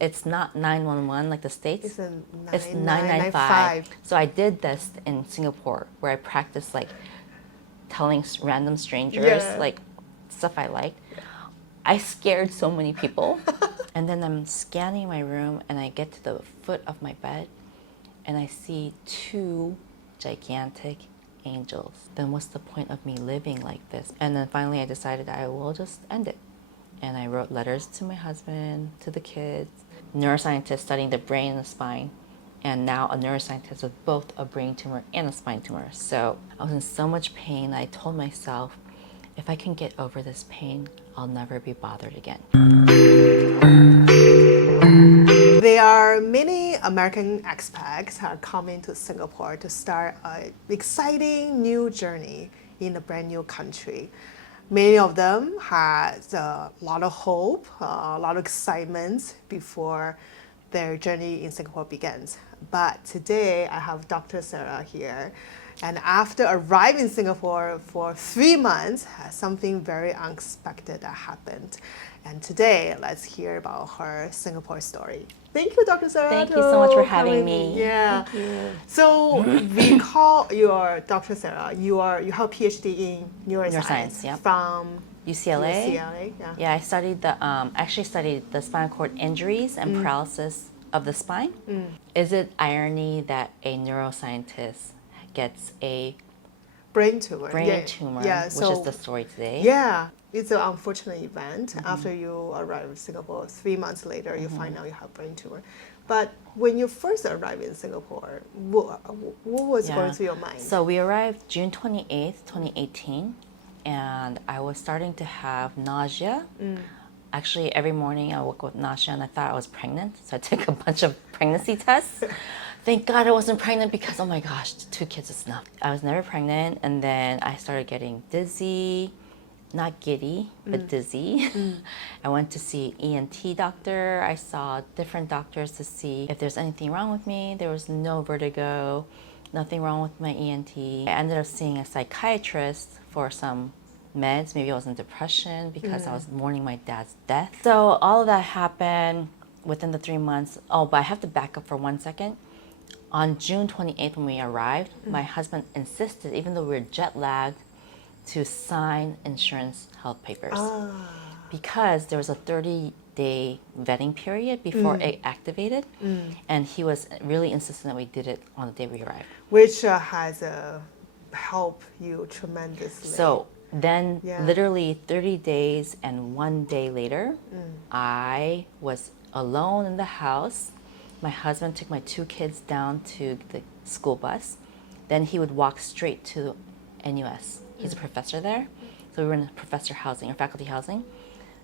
It's not 911 like the States. It's It's 995. So I did this in Singapore where I practiced like telling random strangers like stuff I liked. I scared so many people. And then I'm scanning my room and I get to the foot of my bed and I see 2 gigantic angels. Then what's the point of me living like this? And then finally I decided I will just end it. And I wrote letters to my husband, to the kids, neuroscientist studying the brain and the spine, and now a neuroscientist with both a brain tumor and a spine tumor. So I was in so much pain. I told myself, if I can get over this pain, I'll never be bothered again. There are many American expats are coming to Singapore to start an exciting new journey in a brand new country. Many of them had a lot of hope, a lot of excitement before their journey in Singapore begins. But today I have Dr. Sarah here. And after arriving in Singapore for 3 months, something very unexpected happened. And today, let's hear about her Singapore story. Thank you, Dr. Sarah. Thank you so much for having me. Yeah. Thank you. So we call you Dr. Sarah. You have a PhD in neuroscience Yep. from UCLA. Yeah. I studied actually studied the spinal cord injuries and paralysis of the spine. Is it irony that a neuroscientist gets a brain tumor, tumor, which is the story today? Yeah, it's an unfortunate event. After you arrive in Singapore, 3 months later, you find out you have brain tumor. But when you first arrived in Singapore, what was going through your mind? So we arrived June 28th, 2018, and I was starting to have nausea. Actually, every morning I woke up with nausea and I thought I was pregnant, so I took a bunch of pregnancy tests. Thank God I wasn't pregnant because, oh my gosh, 2 kids is enough. I was never pregnant, and then I started getting dizzy, not giddy, but dizzy. I went to see ENT doctor. I saw different doctors to see if there's anything wrong with me. There was no vertigo, nothing wrong with my ENT. I ended up seeing a psychiatrist for some meds. Maybe I was in depression because I was mourning my dad's death. So all of that happened within the 3 months. Oh, but I have to back up for 1 second. On June 28th when we arrived, my husband insisted, even though we were jet lagged, to sign insurance health papers because there was a 30-day vetting period before it activated, and he was really insistent that we did it on the day we arrived. Which has helped you tremendously. So then literally 30 days and 1 day later, I was alone in the house. My husband took my 2 kids down to the school bus. Then he would walk straight to NUS. He's a professor there. So we were in professor housing or faculty housing.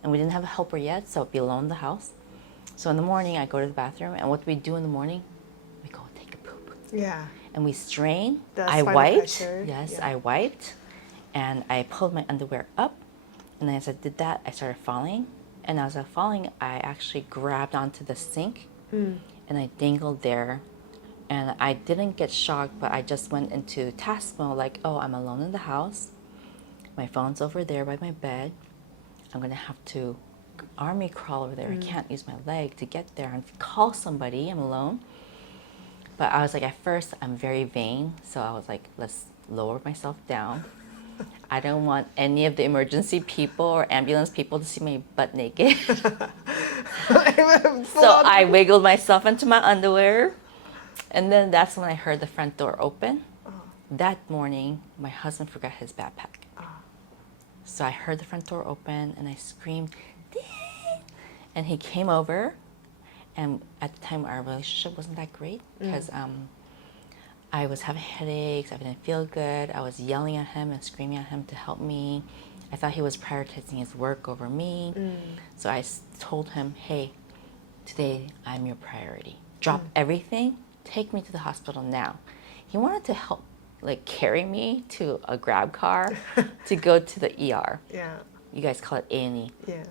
And we didn't have a helper yet, so I'd be alone in the house. So in the morning, I go to the bathroom. And what do we do in the morning? We go take a poop. Yeah. And we strain. The I spinal wiped. pressure. Yes, I wiped. And I pulled my underwear up. And then as I did that, I started falling. And as I was falling, I actually grabbed onto the sink. And I dangled there, and I didn't get shocked, but I just went into task mode, like, oh, I'm alone in the house. My phone's over there by my bed. I'm gonna have to army crawl over there. I can't use my leg to get there and call somebody. I'm alone. But I was like, at first, I'm very vain, so I was like, let's lower myself down. I don't want any of the emergency people or ambulance people to see my butt naked. So I wiggled myself into my underwear, and then that's when I heard the front door open. That morning, my husband forgot his backpack. So I heard the front door open, and I screamed, "Ding!" And he came over, and at the time, our relationship wasn't that great because I was having headaches, I didn't feel good. I was yelling at him and screaming at him to help me. I thought he was prioritizing his work over me. So I told him, hey, today I'm your priority. Drop everything, take me to the hospital now. He wanted to help, like, carry me to a grab car to go to the ER. Yeah. You guys call it A&E. Yeah.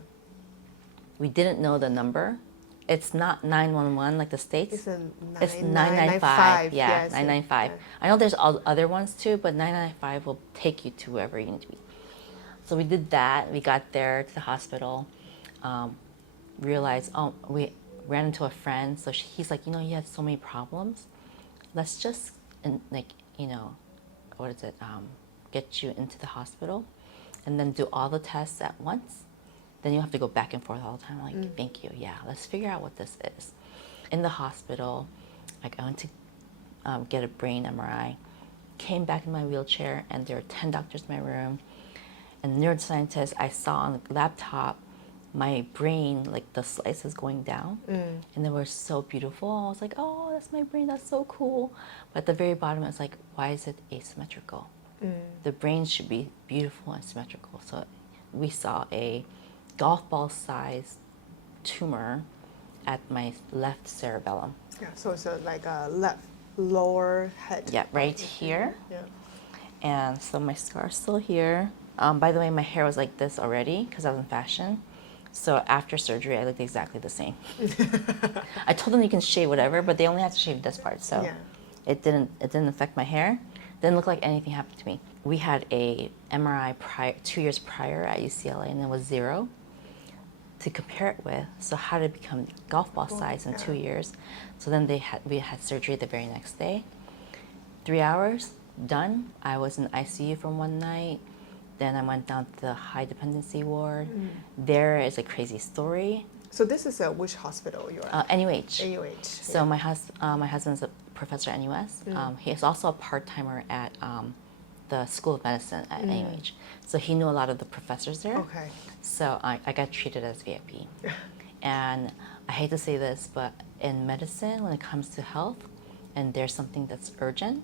We didn't know the number. It's not 911 like the States. It's 995. Yeah, yes, 995. I know there's other ones too, but 995 will take you to wherever you need to be. So we did that. We got there to the hospital. Realized, ran into a friend. So he's like, you had so many problems. Let's just get you into the hospital and then do all the tests at once. Then you have to go back and forth all the time. I'm like, thank you. Yeah, let's figure out what this is. In the hospital, like I went to get a brain MRI, came back in my wheelchair, and there were 10 doctors in my room. And the neuroscientist, I saw on the laptop, my brain, like the slices going down, and they were so beautiful. I was like, oh, that's my brain, that's so cool. But at the very bottom, it's like, why is it asymmetrical? The brain should be beautiful and symmetrical. So we saw a golf ball sized tumor at my left cerebellum. Yeah, so it's like a left lower head. Yeah, right here. Yeah. And so my scar's still here. By the way, my hair was like this already because I was in fashion. So after surgery, I looked exactly the same. I told them you can shave whatever, but they only had to shave this part. So it didn't affect my hair. Didn't look like anything happened to me. We had a MRI 2 years prior at UCLA, and it was 0 to compare it with. So how did it become golf ball size in 2 years? So then we had surgery the very next day. 3 hours, done. I was in ICU for one night. Then I went down to the high dependency ward. There is a crazy story. So this is which hospital you're at? NUH. NUH. So my husband's a professor at NUS. He is also a part-timer at the School of Medicine at NUH. So he knew a lot of the professors there. Okay. So I got treated as VIP. And I hate to say this, but in medicine, when it comes to health, and there's something that's urgent,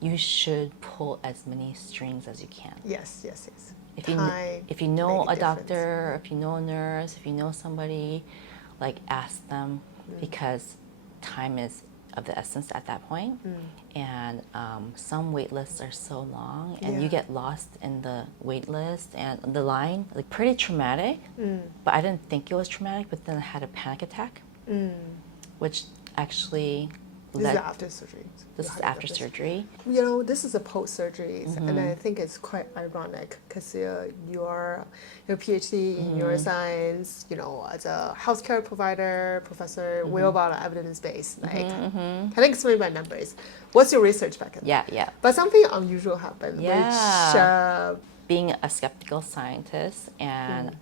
you should pull as many strings as you can. Yes. If you know a doctor, if you know a nurse, if you know somebody, like ask them, because time is of the essence at that point. And some wait lists are so long, and you get lost in the wait list and the line, like pretty traumatic. But I didn't think it was traumatic, but then I had a panic attack, which actually This is after surgery. This is after surgery. This is a post-surgery, and I think it's quite ironic because your PhD in neuroscience, as a healthcare provider, professor, we're about evidence-based. Can I explain by numbers? What's your research background? Yeah. But something unusual happened, which... Being a skeptical scientist, and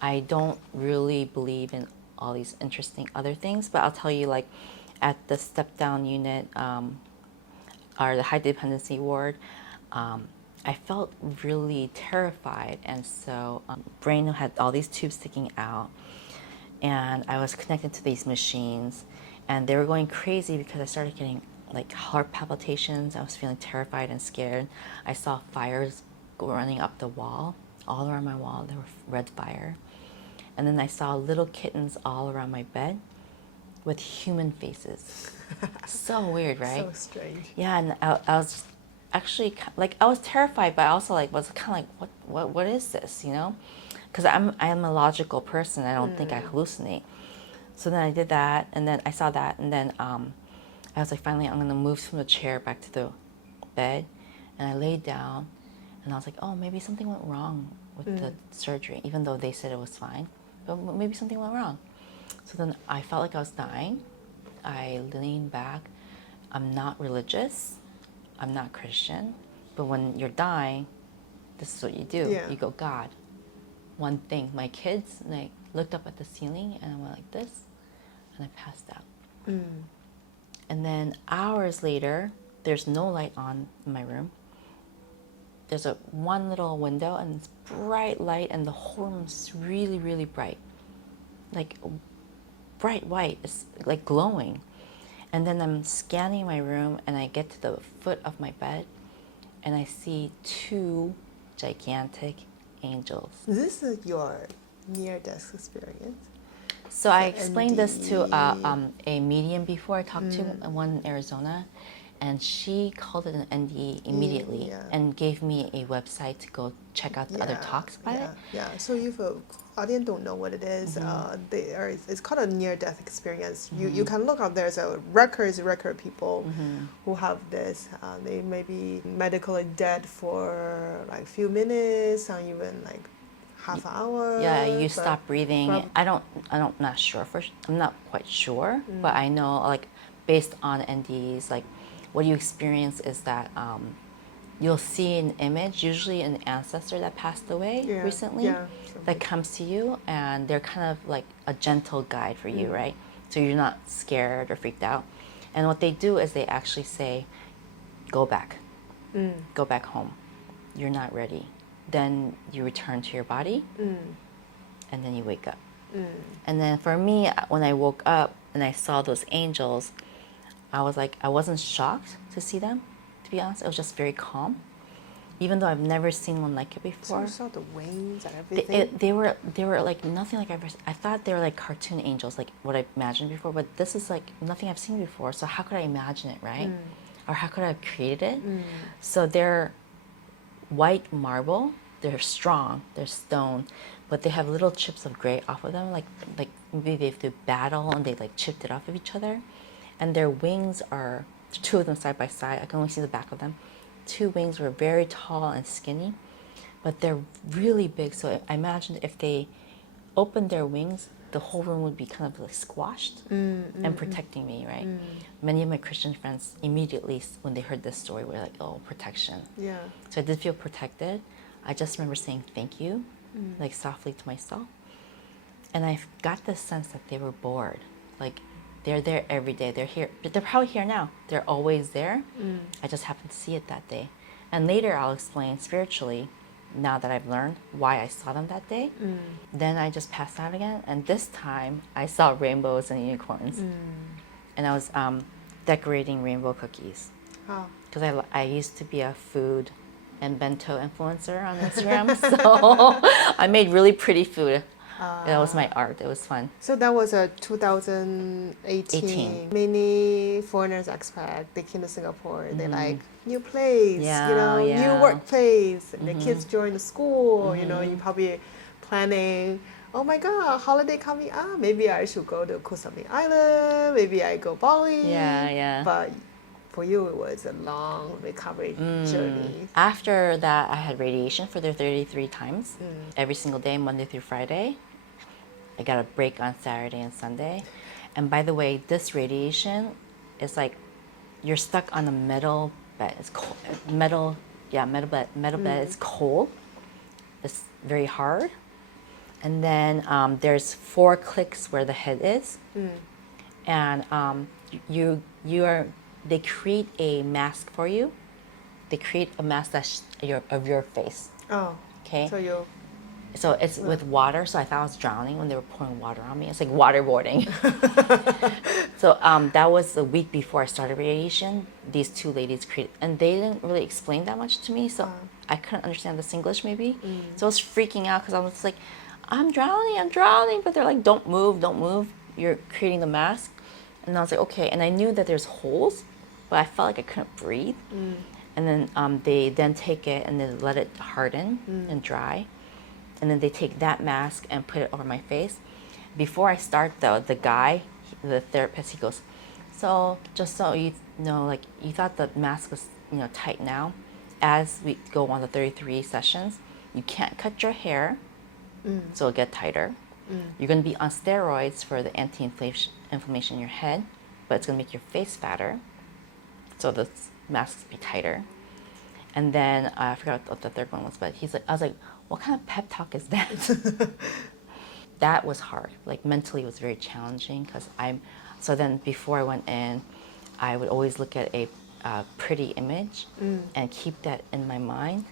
I don't really believe in all these interesting other things, but I'll tell you, like, at the step-down unit, or the high dependency ward, I felt really terrified, and so brain had all these tubes sticking out, and I was connected to these machines, and they were going crazy because I started getting like heart palpitations. I was feeling terrified and scared. I saw fires running up the wall, all around my wall. There were red fire, and then I saw little kittens all around my bed with human faces. So weird, right? So strange. Yeah, and I was actually like, I was terrified, but I also like was kind of like, what is this, Because I'm a logical person. I don't think I hallucinate. So then I did that, and then I saw that, and then I was like, finally, I'm gonna move from the chair back to the bed, and I laid down, and I was like, oh, maybe something went wrong with the surgery, even though they said it was fine, but maybe something went wrong. So then I felt like I was dying. I leaned back. I'm not religious. I'm not Christian. But when you're dying, this is what you do. Yeah. You go, God, one thing. My kids, and I looked up at the ceiling, and I went like this, and I passed out. And then hours later, there's no light on in my room. There's one little window, and it's bright light, and the whole room's really, really bright. Like bright white, it's like glowing. And then I'm scanning my room, and I get to the foot of my bed, and I see 2 gigantic angels. This is your near-death experience? So I explained this to a medium before I talked to, one in Arizona, and she called it an NDE immediately and gave me a website to go check out the other talks about it. Yeah, so if audience don't know what it is, it's called a near-death experience. You can look up, there's a record people who have this. They may be medically dead for like few minutes, or even like half an hour. Yeah, you but stop breathing. I'm not sure I'm not quite sure, but I know like based on NDs, like what you experience is that you'll see an image, usually an ancestor that passed away recently, that comes to you, and they're kind of like a gentle guide for you, right? So you're not scared or freaked out. And what they do is they actually say, go back home. You're not ready. Then you return to your body, and then you wake up. And then for me, when I woke up and I saw those angels, I was like, I wasn't shocked to see them, to be honest. It was just very calm, even though I've never seen one like it before. So you saw the wings and everything? They were like nothing like I thought they were like cartoon angels, like what I imagined before, but this is like nothing I've seen before. So how could I imagine it, right? Or how could I have created it? So they're white marble, they're strong, they're stone, but they have little chips of gray off of them, like maybe they have to battle and they like chipped it off of each other. And their wings are, two of them side by side, I can only see the back of them. Two wings were very tall and skinny, but they're really big. So I imagined if they opened their wings, the whole room would be kind of like squashed and protecting me, right? Many of my Christian friends immediately, when they heard this story, were like, oh, protection. Yeah. So I did feel protected. I just remember saying thank you, like softly to myself. And I got the sense that they were bored. Like, they're there every day. They're here. They're probably here now. They're always there. I just happened to see it that day. And later I'll explain spiritually, now that I've learned why I saw them that day. Then I just passed out again. And this time I saw rainbows and unicorns. And I was decorating rainbow cookies. Because I used to be a food and bento influencer on Instagram. So I made really pretty food. That was my art. It was fun. So that was a 2018. Many foreigners, expats, they came to Singapore. They like new place, new workplace. And the kids join the school. You probably planning. Oh my God, holiday coming up. Maybe I should go to Koh Samui Island. Maybe I go Bali. Yeah. But for you, it was a long recovery journey. After that, I had radiation for the 33 times every single day, Monday through Friday. I got a break on Saturday and Sunday. And by the way, this radiation is like you're stuck on a metal bed. It's cold. Metal bed. It's cold. It's very hard. And then there's 4 clicks where the head is. And they create a mask for you. They create a mask that's of your face. Oh. Okay. So it's with water. So I thought I was drowning when they were pouring water on me. It's like waterboarding. So that was the week before I started radiation. These 2 ladies created, and they didn't really explain that much to me. So I couldn't understand this English maybe. So I was freaking out because I was like, I'm drowning. But they're like, don't move. You're creating the mask. And I was like, okay. And I knew that there's holes, but I felt like I couldn't breathe. And then they then take it and they let it harden and dry. And then they take that mask and put it over my face. Before I start though, the guy, the therapist, he goes, so just so you know, like you thought the mask was, tight now. As we go on the 33 sessions, you can't cut your hair, so it'll get tighter. You're going to be on steroids for the anti-inflammation in your head, but it's going to make your face fatter, so the masks be tighter. And then I forgot what the third one was, but I was like, what kind of pep talk is that? That was hard. Like mentally, it was very challenging so then before I went in, I would always look at a pretty image and keep that in my mind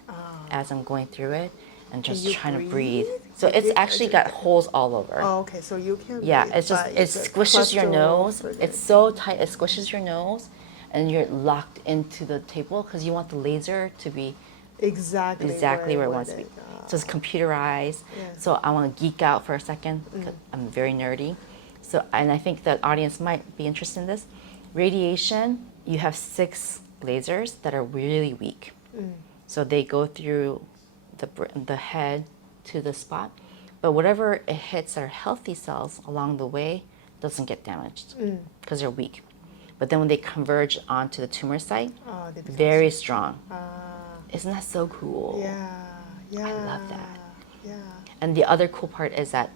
as I'm going through it and just trying to breathe. So it's actually got holes all over. Oh, okay. So you can breathe, it's just, it squishes your nose. It's so tight, it squishes your nose and you're locked into the table because you want the laser to be exactly where it wants to be. So it's computerized. So I want to geek out for a second because I'm very nerdy. So, and I think the audience might be interested in this. Radiation, you have 6 lasers that are really weak. So they go through the head to the spot, but whatever it hits that are healthy cells along the way doesn't get damaged because they're weak. But then when they converge onto the tumor site, very strong. Isn't that so cool? Yeah. I love that. Yeah. And the other cool part is that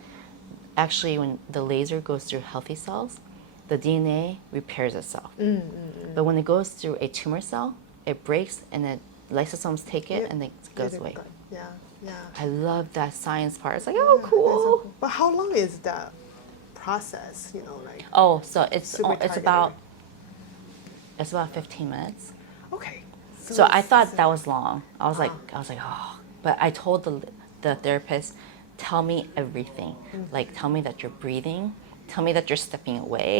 actually when the laser goes through healthy cells, the DNA repairs itself. But when it goes through a tumor cell, it breaks and then lysosomes take it and it goes away. Yeah, yeah. I love that science part. It's like, Yeah, oh, that's so cool. cool. But how long is that process? You know, like Oh, so it's targeted. about 15 minutes. Okay. So I it's- thought that was long. I was like, oh. But I told the therapist, tell me everything. Like, tell me that you're breathing. Tell me that you're stepping away.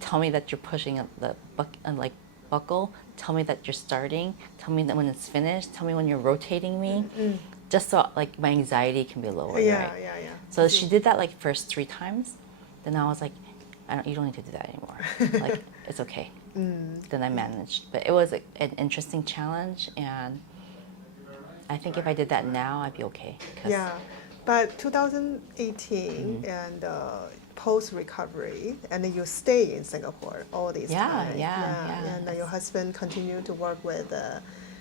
Tell me that you're pushing up the buckle. Tell me that you're starting. Tell me that when it's finished. Tell me when you're rotating me. Just so like my anxiety can be lower. Yeah, right? yeah, yeah. So she did that like first 3 times. Then I was like, you don't need to do that anymore. Like, it's okay. Then I managed. But it was an interesting challenge, and I think if I did that now, I'd be okay. Yeah, but 2018 and post recovery, and then you stay in Singapore all this time. Yeah. And then your husband continued to work with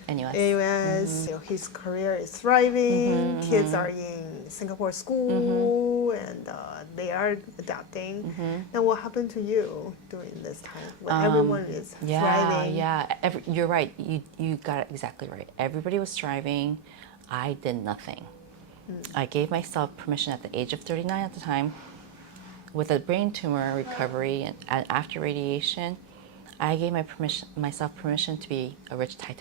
NUS. AUS. You know, his career is thriving. Kids are in Singapore school, and they are adapting. Then what happened to you during this time when everyone is thriving? Yeah, you're right. You got it exactly right. Everybody was thriving. I did nothing. I gave myself permission at the age of 39 at the time, with a brain tumor recovery and after radiation. I gave myself permission to be a rich tai.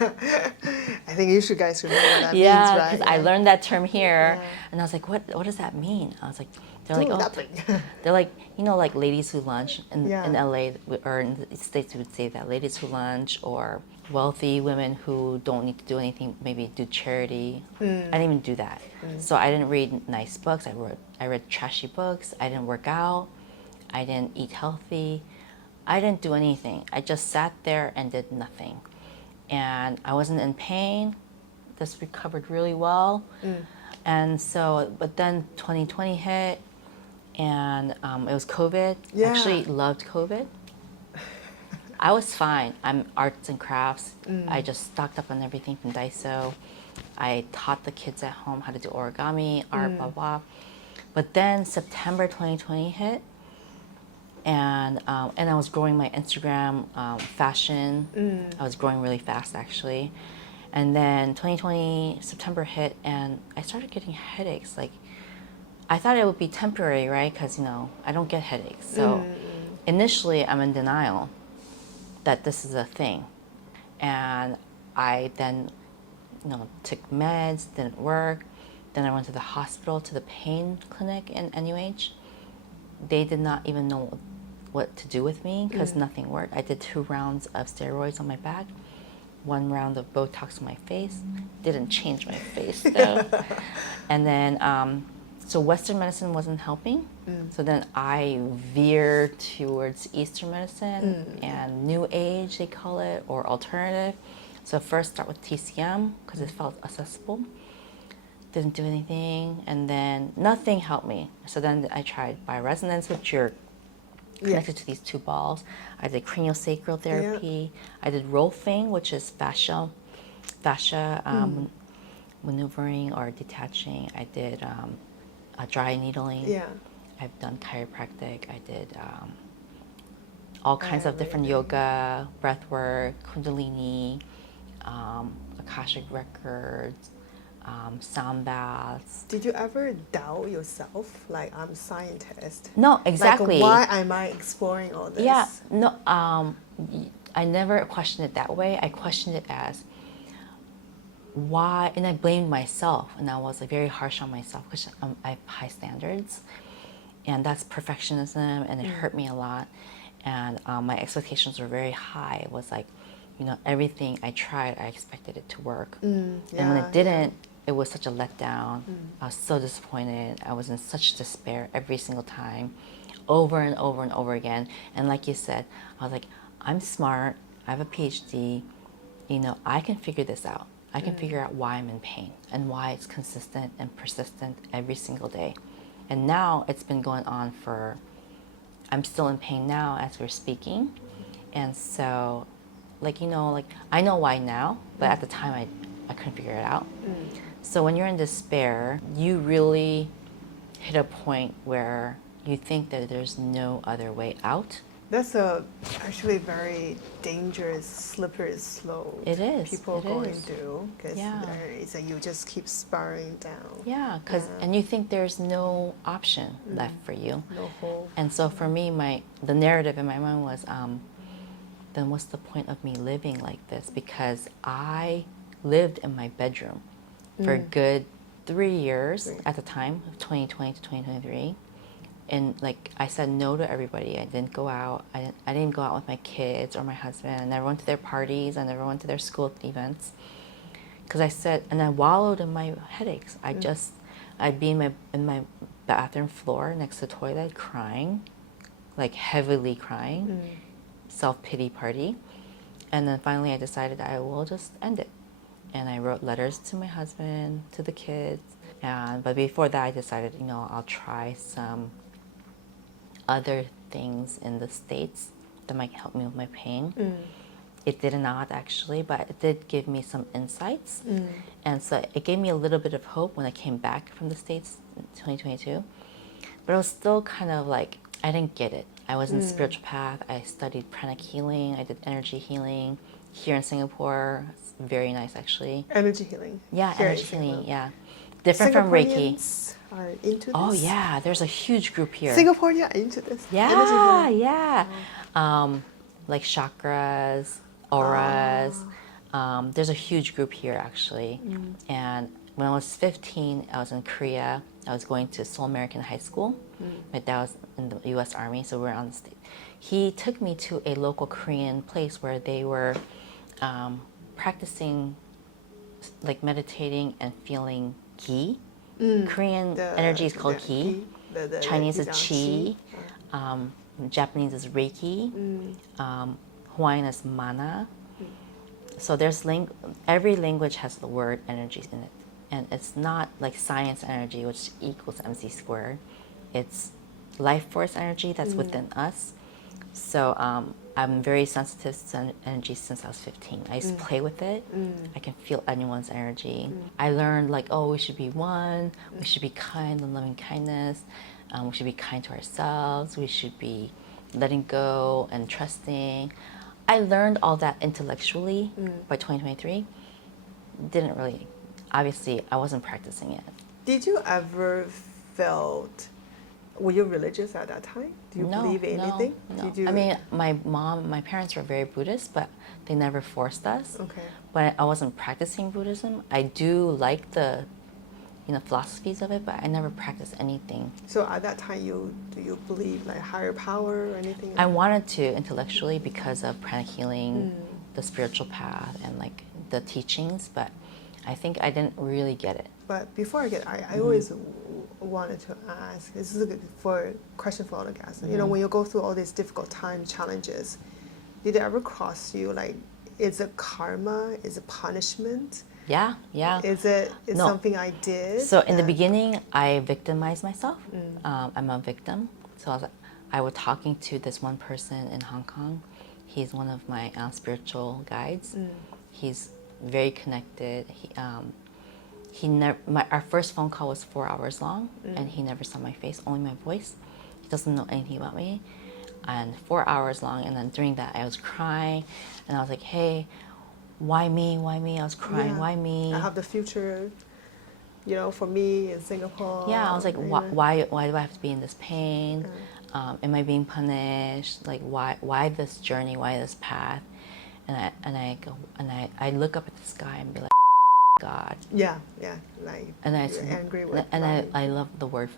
I think you guys remember what that means, Yeah, right? because I learned that term here, and I was like, what does that mean? I was like, they're like, nothing. they're like, you know, like ladies who lunch in LA or in the States, we would say that ladies who lunch, or wealthy women who don't need to do anything, maybe do charity. I didn't even do that. So I didn't read nice books. I read trashy books. I didn't work out. I didn't eat healthy. I didn't do anything. I just sat there and did nothing. And I wasn't in pain. Just recovered really well. And so, but then 2020 hit, and it was COVID. Yeah. I actually loved COVID. I was fine. I'm arts and crafts. I just stocked up on everything from Daiso. I taught the kids at home how to do origami, art, blah, blah. But then September 2020 hit, and I was growing my Instagram fashion. I was growing really fast, actually. And then 2020 September hit, and I started getting headaches. Like, I thought it would be temporary, right? Because, you know, I don't get headaches. So initially, I'm in denial that this is a thing. And I then, you know, took meds, didn't work. Then I went to the hospital, to the pain clinic in NUH. They did not even know what to do with me because nothing worked. I did 2 rounds of steroids on my back, 1 round of Botox on my face. Didn't change my face though. And then, so Western medicine wasn't helping. So then I veered towards Eastern medicine and New Age, they call it, or alternative. So first start with TCM because it felt accessible. Didn't do anything, and then nothing helped me. So then I tried bioresonance, which you're connected to these 2 balls. I did craniosacral therapy. I did rolfing, which is fascia maneuvering or detaching. I did dry needling. Yeah. I've done chiropractic. I did all kinds of different yoga, breath work, kundalini, Akashic records, sound baths. Did you ever doubt yourself? Like, I'm a scientist. No, exactly. Like, why am I exploring all this? Yeah, no, I never questioned it that way. I questioned it as why, and I blamed myself, and I was like very harsh on myself because I have high standards, and that's perfectionism, and it hurt me a lot, and my expectations were very high. It was like, you know, everything I tried, I expected it to work, and when it didn't, it was such a letdown. I was so disappointed. I was in such despair every single time, over and over and over again. And like you said, I was like, I'm smart. I have a PhD. You know, I can figure this out. I can figure out why I'm in pain and why it's consistent and persistent every single day. And now it's been going on for, I'm still in pain now as we're speaking. And so, like, you know, like, I know why now, but at the time I couldn't figure it out. So when you're in despair, you really hit a point where you think that there's no other way out. That's actually very dangerous, slippery slope. It is. People it going is. through because it's like you just keep spiraling down. Yeah, and you think there's no option left for you. No hope. And so for me, the narrative in my mind was, then what's the point of me living like this? Because I lived in my bedroom for a good 3 years at the time of 2020 to 2023. And like I said no to everybody. I didn't go out. I didn't go out with my kids or my husband. I never went to their parties. I never went to their school events. Because I said, and I wallowed in my headaches. I'd be in my bathroom floor next to the toilet crying, like heavily crying, self-pity party. And then finally I decided I will just end it. And I wrote letters to my husband, to the kids. But before that I decided, I'll try some other things in the States that might help me with my pain. It did not actually, but it did give me some insights. And so it gave me a little bit of hope when I came back from the States in 2022. But it was still kind of like, I didn't get it. I was in the spiritual path. I studied pranic healing. I did energy healing here in Singapore. It's very nice actually. Energy healing. Yeah, energy healing, yeah. Different from Reiki. Are into this? Oh yeah, there's a huge group here. Singaporeans are into this. Yeah, yeah. Like chakras, auras. There's a huge group here actually. And when I was 15, I was in Korea. I was going to Seoul American High School. My dad was in the U.S. Army, so we were on the state. He took me to a local Korean place where they were practicing, like meditating and feeling ki. Korean energy is called ki. Chinese is chi. Japanese is reiki. Hawaiian is mana. So there's every language has the word energies in it. And it's not like science energy, which equals mc squared. It's life force energy that's within us. So I'm very sensitive to energy since I was 15. I used to play with it. I can feel anyone's energy. I learned like, we should be one. We should be kind and loving kindness. We should be kind to ourselves. We should be letting go and trusting. I learned all that intellectually by 2023. Didn't really, obviously, I wasn't practicing it. Did you ever felt, were you religious at that time? Do you believe in anything? No. I mean, my parents were very Buddhist, but they never forced us. Okay. But I wasn't practicing Buddhism. I do like the, philosophies of it, but I never practiced anything. So at that time, do you believe like higher power or anything? I wanted to intellectually because of pranic healing, the spiritual path, and like the teachings, but I think I didn't really get it. But before I get, I always wanted to ask. This is a question for all the guests. When you go through all these difficult challenges, did it ever cross you like, is it karma? Is it punishment? Yeah. Is it something I did? So in the beginning, I victimized myself. I'm a victim. So I was talking to this one person in Hong Kong. He's one of my spiritual guides. He's very connected. Our first phone call was 4 hours long, and he never saw my face, only my voice. He doesn't know anything about me. And 4 hours long, and then during that I was crying, and I was like, hey, why me? I was crying, why me? I have the future, for me in Singapore. Yeah, I was like, why do I have to be in this pain? Am I being punished? Like, why this journey? Why this path? And I look up at the sky and be like, God. Yeah, like. And you're angry with. And I love the word.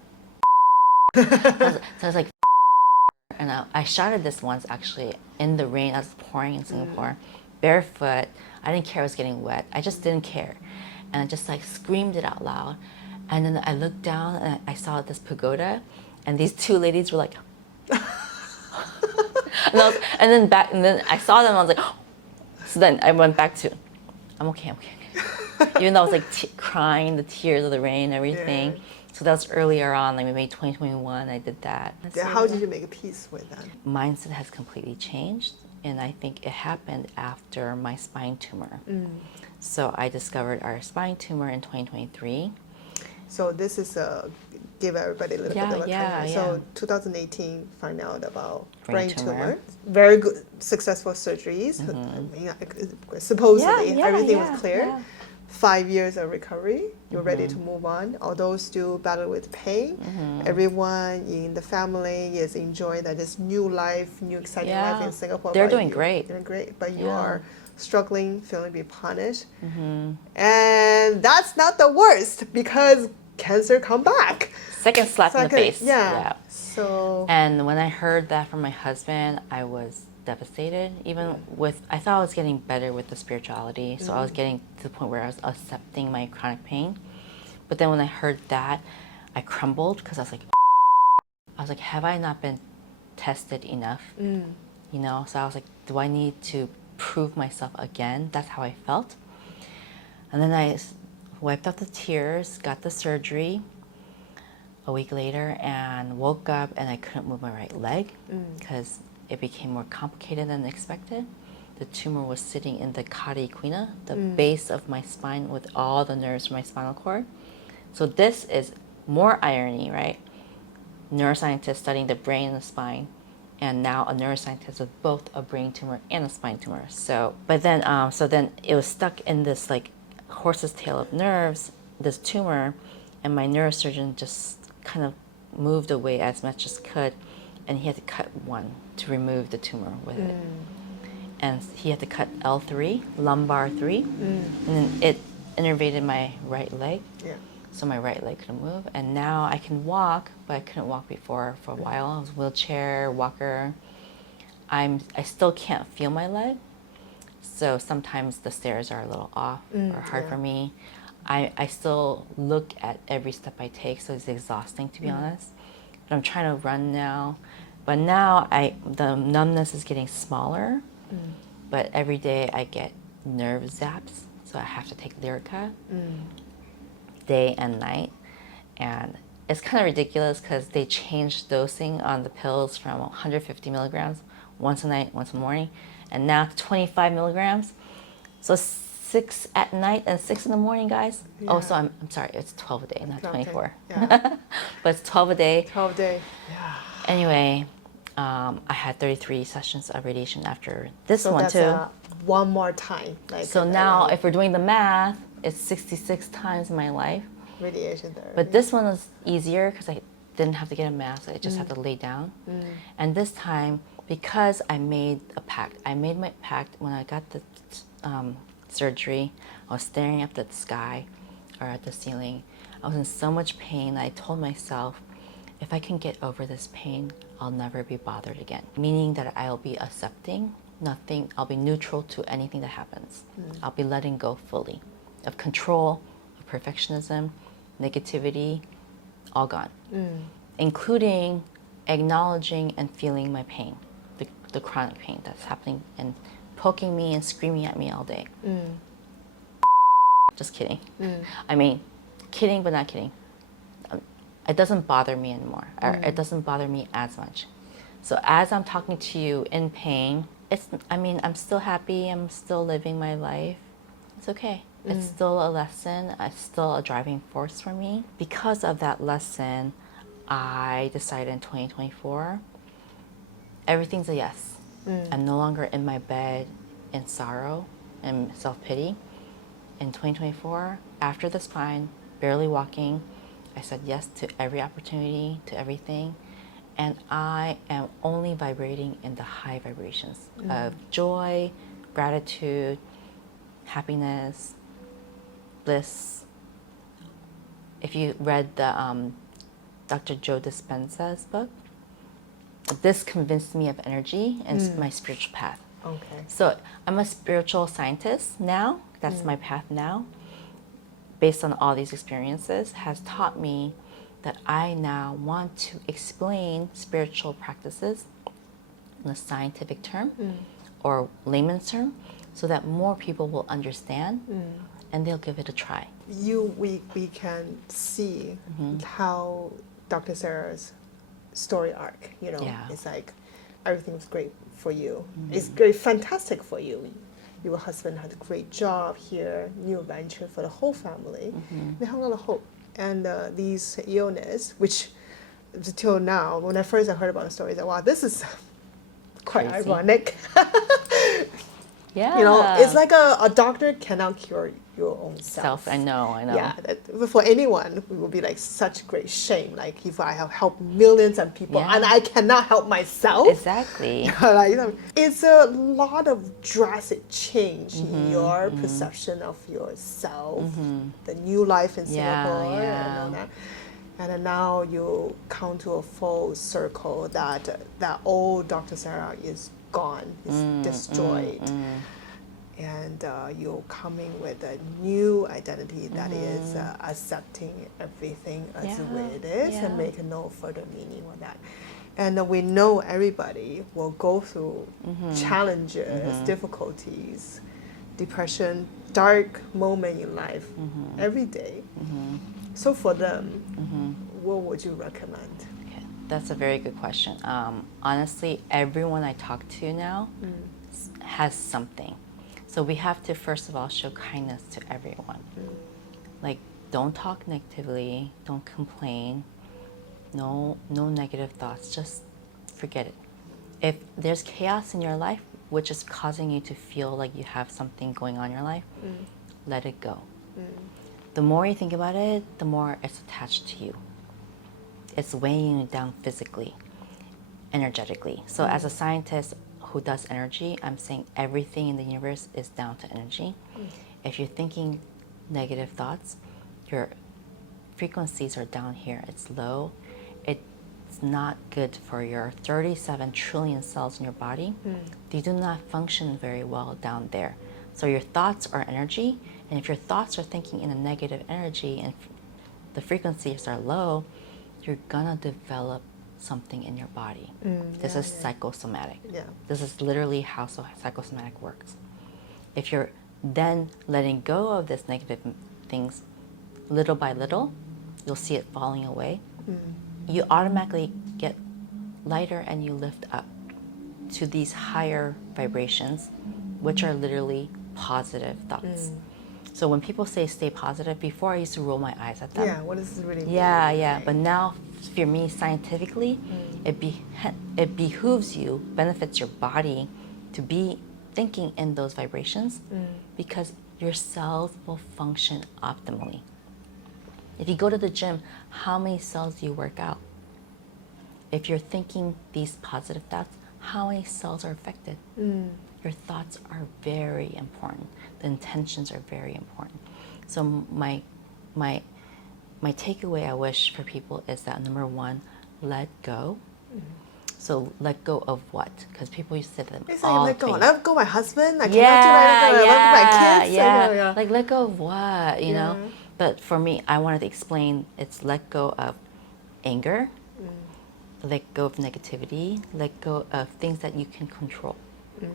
So I was like, and I shouted this once actually in the rain. I was pouring in Singapore, barefoot. I didn't care I was getting wet. I just didn't care. And I just like screamed it out loud. And then I looked down and I saw this pagoda, and these two ladies were like, and then I saw them. I was like, so then I went back to, I'm okay. Even though I was like crying, the tears of the rain and everything. So So that was earlier on, like maybe 2021, I did that. How did you make peace with that? Mindset has completely changed, and I think it happened after my spine tumor. So I discovered our spine tumor in 2023. So this is give everybody a little bit of a timeline. So 2018, find out about brain tumor. Very good, successful surgeries. I mean, supposedly everything was clear. 5 years of recovery. You're ready to move on. Although still battle with pain, everyone in the family is enjoying that this new life, new exciting life in Singapore. They're doing great. Doing great, but you are struggling, feeling be punished, and that's not the worst because cancer come back. Second slap in the face. Yeah. So. And when I heard that from my husband, I was devastated. Even with, I thought I was getting better with the spirituality, so I was getting to the point where I was accepting my chronic pain. But then when I heard that, I crumbled because I was like, have I not been tested enough? You know, so I was like, do I need to prove myself again? That's how I felt. And then I wiped out the tears, got the surgery a week later, and woke up and I couldn't move my right leg because it became more complicated than expected. The tumor was sitting in the cauda equina, the base of my spine with all the nerves from my spinal cord. So this is more irony, right? Neuroscientists studying the brain and the spine, and now a neuroscientist with both a brain tumor and a spine tumor. So, but then, so then it was stuck in this like horse's tail of nerves, this tumor, and my neurosurgeon just kind of moved away as much as could, and he had to cut one to remove the tumor with it. And he had to cut L3, lumbar 3, and then it innervated my right leg. So my right leg couldn't move, and now I can walk, but I couldn't walk before for a while. I was wheelchair, walker. I still can't feel my leg, so sometimes the stairs are a little off or hard for me. I still look at every step I take, so it's exhausting to be honest. But I'm trying to run now. But now the numbness is getting smaller, but every day I get nerve zaps, so I have to take Lyrica day and night. And it's kind of ridiculous because they changed dosing on the pills from 150 milligrams once a night, once in the morning, and now to 25 milligrams. So 6 at night and 6 in the morning, guys. Oh, so I'm sorry, it's 12 a day, not 24. But it's 12 a day. 12 a day. Anyway, I had 33 sessions of radiation after this one that's too. One more time. Like So now, if we're doing the math, it's 66 times in my life. Radiation therapy. But this one was easier because I didn't have to get a mask. I just had to lay down. And this time, because I made a pact, I made my pact when I got the surgery. I was staring up at the sky or at the ceiling. I was in so much pain. I told myself, if I can get over this pain, I'll never be bothered again. Meaning that I'll be accepting nothing. I'll be neutral to anything that happens. I'll be letting go fully of control, of perfectionism, negativity, all gone. Including acknowledging and feeling my pain, the chronic pain that's happening and poking me and screaming at me all day. Just kidding. I mean, kidding but not kidding. It doesn't bother me anymore, or it doesn't bother me as much. So as I'm talking to you in pain, I'm still happy, I'm still living my life. It's okay. It's still a lesson, it's still a driving force for me. Because of that lesson, I decided in 2024, everything's a yes. I'm no longer in my bed in sorrow and self-pity. In 2024, after the spine, barely walking, I said yes to every opportunity, to everything. And I am only vibrating in the high vibrations of joy, gratitude, happiness, bliss. If you read the Dr. Joe Dispenza's book, this convinced me of energy and my spiritual path. Okay. So I'm a spiritual scientist now. That's my path now. Based on all these experiences, has taught me that I now want to explain spiritual practices in a scientific term or layman's term so that more people will understand and they'll give it a try. we can see how Dr. Sarah's story arc, it's like everything's great for you. It's great, fantastic for you. Your husband had a great job here, new venture for the whole family. They have a lot of hope. And these illness, which till now, when I first heard about the story, I thought, wow, this is quite Crazy. ironic. Yeah. It's like a doctor cannot cure your own self. I know. Yeah, for anyone, it would be like such great shame. Like if I have helped millions of people and I cannot help myself. Exactly. It's a lot of drastic change in your perception of yourself, the new life in Singapore, and all that. And then now you come to a full circle that old Dr. Sarah is gone, is destroyed. And you're coming with a new identity that is accepting everything as the way it is and make no further meaning with that. And we know everybody will go through challenges, difficulties, depression, dark moment in life every day. So for them, what would you recommend? Okay, that's a very good question. Honestly, everyone I talk to now has something. So we have to, first of all, show kindness to everyone. Like, don't talk negatively, don't complain, no negative thoughts, just forget it. If there's chaos in your life, which is causing you to feel like you have something going on in your life, let it go. The more you think about it, the more it's attached to you. It's weighing you down physically, energetically. So as a scientist who does energy, I'm saying everything in the universe is down to energy. If you're thinking negative thoughts, your frequencies are down here. It's low. It's not good for your 37 trillion cells in your body. They do not function very well down there. So your thoughts are energy, and if your thoughts are thinking in a negative energy and the frequencies are low, you're gonna develop something in your body. This is psychosomatic. This is literally how psychosomatic works. If you're then letting go of this negative things little by little, you'll see it falling away. You automatically get lighter and you lift up to these higher vibrations, which are literally positive thoughts. So when people say stay positive, before I used to roll my eyes at them. Yeah, what does this really mean? Yeah. But now, for me, scientifically, it behooves you, benefits your body to be thinking in those vibrations because your cells will function optimally. If you go to the gym, how many cells do you work out? If you're thinking these positive thoughts, how many cells are affected? Your thoughts are very important. The intentions are very important. So my takeaway I wish for people is that number one, let go. So let go of what? Because people used to say that. They say let go. Let go of my husband. I cannot do let go of my kids. Yeah. Like let go of what? You know. But for me, I wanted to explain. It's let go of anger. Let go of negativity. Let go of things that you can control.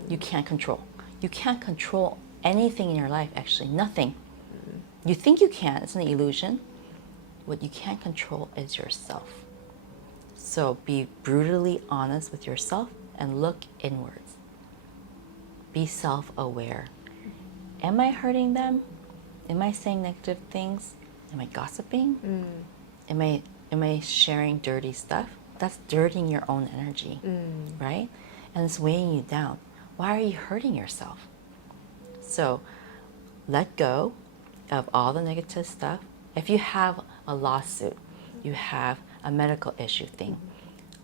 You can't control. You can't control anything in your life, actually, nothing. You think you can, it's an illusion. What you can't control is yourself. So be brutally honest with yourself and look inwards. Be self-aware. Am I hurting them? Am I saying negative things? Am I gossiping? Am I sharing dirty stuff? That's dirtying your own energy, right? And it's weighing you down. Why are you hurting yourself? So let go of all the negative stuff. If you have a lawsuit, you have a medical issue thing,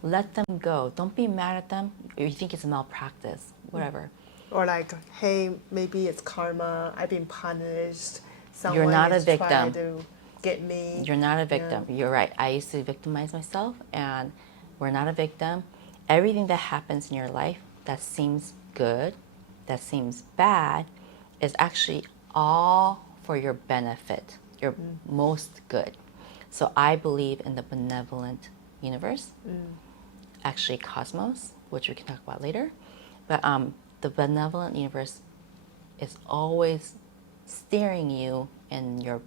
let them go. Don't be mad at them. Or you think it's a malpractice, whatever. Or like, hey, maybe it's karma. I've been punished. Someone You're not a is victim. trying to get me. You're not a victim. You're right. I used to victimize myself, and we're not a victim. Everything that happens in your life that seems good, that seems bad, is actually all for your benefit, your most good. So I believe in the benevolent universe, actually cosmos, which we can talk about later. But the benevolent universe is always steering you in your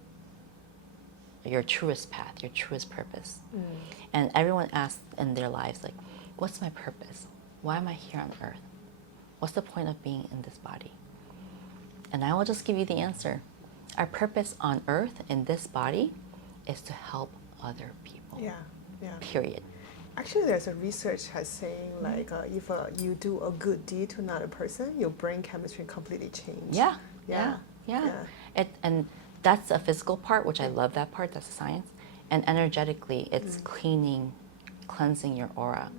your truest path, your truest purpose. And everyone asks in their lives, like, what's my purpose? Why am I here on earth? What's the point of being in this body? And I will just give you the answer. Our purpose on earth in this body is to help other people. Yeah, yeah. Period. Actually, there's a research has saying like if you do a good deed to another person, your brain chemistry completely change. Yeah. Yeah. And that's a physical part, which I love that part. That's science. And energetically, it's cleansing your aura.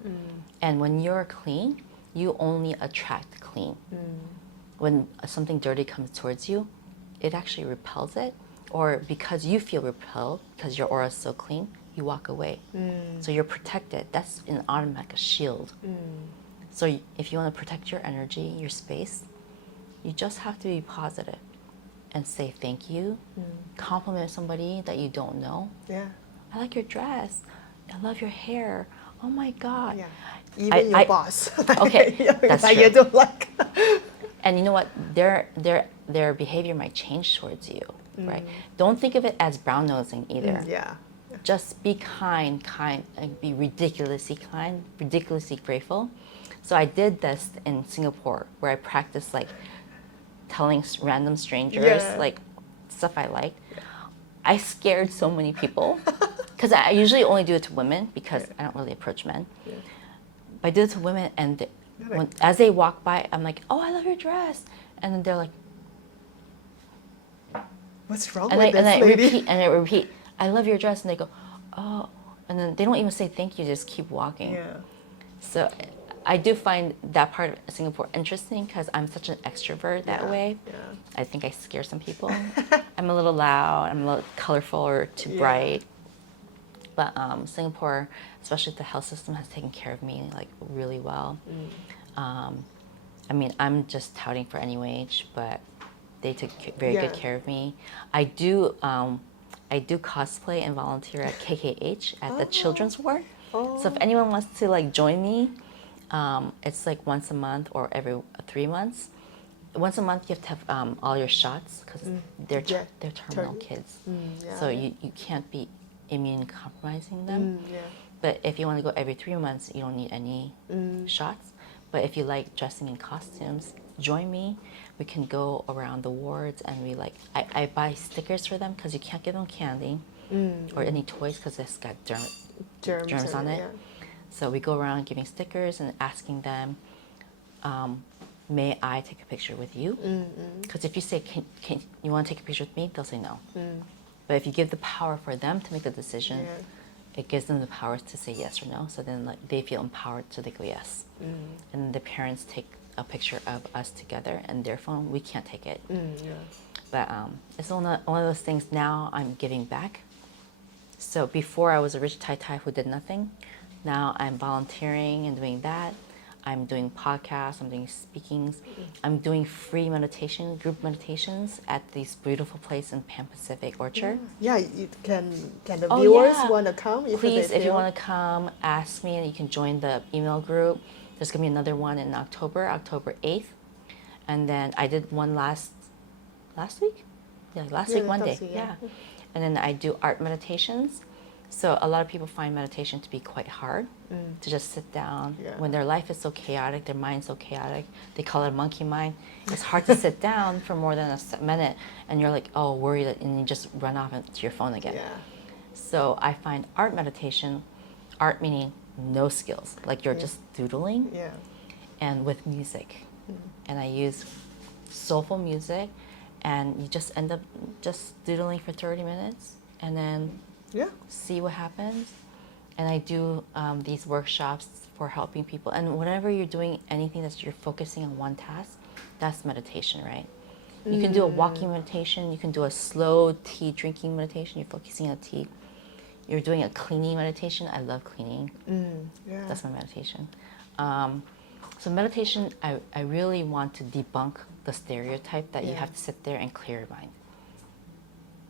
And when you're clean, you only attract clean. When something dirty comes towards you, it actually repels it. Or because you feel repelled, because your aura is so clean, you walk away. So you're protected. That's an automatic shield. So if you want to protect your energy, your space, you just have to be positive and say thank you. Compliment somebody that you don't know. Yeah. I like your dress. I love your hair. Oh my God. Yeah. Even your boss. Okay, that's that true. you don't like. And you know what? Their behavior might change towards you, right? Don't think of it as brown nosing either. Yeah. Just be kind, and be ridiculously kind, ridiculously grateful. So I did this in Singapore, where I practiced like telling random strangers like stuff I liked. I scared so many people because I usually only do it to women because I don't really approach men. But I did it to women, and as they walk by, I'm like, "Oh, I love your dress," and then they're like, "What's wrong with this lady?" I repeat, "I love your dress," and they go, "Oh," and then they don't even say thank you; they just keep walking. Yeah. So I do find that part of Singapore interesting because I'm such an extrovert that way. Yeah. I think I scare some people. I'm a little loud. I'm a little colorful or too bright. But Singapore, especially the health system, has taken care of me like really well. I mean, I'm just touting for any wage, but they took very good care of me. I do cosplay and volunteer at KKH at the children's ward. So if anyone wants to like join me, it's like once a month or every 3 months. Once a month you have to have all your shots because they're terminal kids. So you can't be immune compromising them. But if you want to go every 3 months, you don't need any shots. But if you like dressing in costumes, join me. We can go around the wards and we like, I buy stickers for them because you can't give them candy or any toys because it's got germs on it. So we go around giving stickers and asking them, may I take a picture with you? Because if you say, can you want to take a picture with me? They'll say no. But if you give the power for them to make the decision, it gives them the power to say yes or no. So then like, they feel empowered, so they go yes. And the parents take a picture of us together and their phone. We can't take it. But it's one of those things now I'm giving back. So before I was a rich Tai who did nothing. Now I'm volunteering and doing that. I'm doing podcasts, I'm doing speakings. I'm doing free meditation, group meditations at this beautiful place in Pan Pacific Orchard. Yeah, you can the viewers want to come? Please, if you want to come, ask me and you can join the email group. There's going to be another one in October 8th. And then I did one last week? Yeah, last week, Monday. Yeah. And then I do art meditations. So a lot of people find meditation to be quite hard, to just sit down. When their life is so chaotic, their mind's so chaotic, they call it a monkey mind. It's hard to sit down for more than a minute and you're like, oh, worried, and you just run off into your phone again. So I find art meditation, art meaning no skills, like you're just doodling and with music. And I use soulful music and you just end up just doodling for 30 minutes and then see what happens. And I do these workshops for helping people. And whenever you're doing anything that you're focusing on one task, that's meditation, right? You can do a walking meditation. You can do a slow tea drinking meditation. You're focusing on tea. You're doing a cleaning meditation. I love cleaning. That's my meditation. So meditation, I really want to debunk the stereotype that you have to sit there and clear your mind.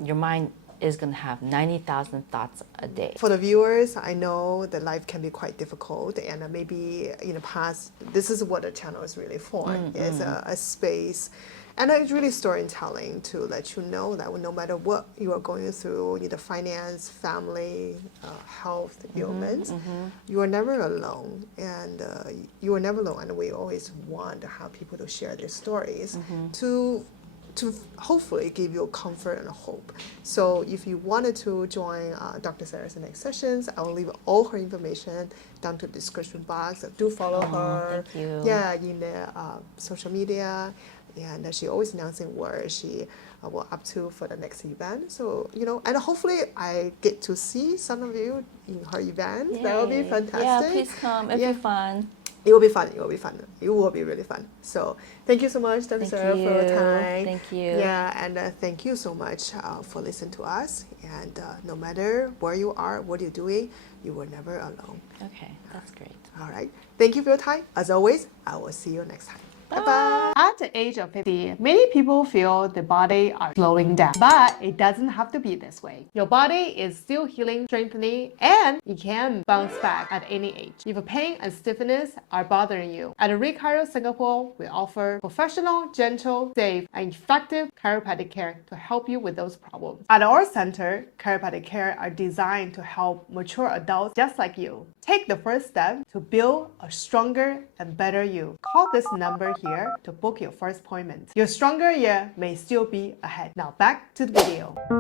Your mind is going to have 90,000 thoughts a day. For the viewers, I know that life can be quite difficult, and maybe in the past, this is what the channel is really for, is a space And it's really storytelling to let you know that no matter what you are going through, either finance, family, health, ailments, you are never alone. And you are never alone. And we always want to have people to share their stories to hopefully give you comfort and hope. So if you wanted to join Dr. Sarah's next sessions, I will leave all her information down to the description box. Do follow her. Thank you. Yeah, in the social media. And she always announcing where she will up to for the next event. So, and hopefully I get to see some of you in her event. Yay. That will be fantastic. Yeah, please come. It'll be fun. It will be fun. It will be fun. It will be really fun. So thank you so much, Dr. Thank Sarah, for your you. time. Thank you. Yeah, and thank you so much for listening to us. And no matter where you are, what you're doing, you were never alone. Okay, that's great. All right. Thank you for your time. As always, I will see you next time. Bye-bye. At the age of 50, many people feel the body are slowing down, but it doesn't have to be this way. Your body is still healing, strengthening, and it can bounce back at any age. If pain and stiffness are bothering you, at Chiro Singapore, we offer professional, gentle, safe, and effective chiropractic care to help you with those problems. At our center, chiropractic care are designed to help mature adults just like you take the first step to build a stronger and better you. Call this number here to book your first appointment. Your stronger year may still be ahead. Now back to the video.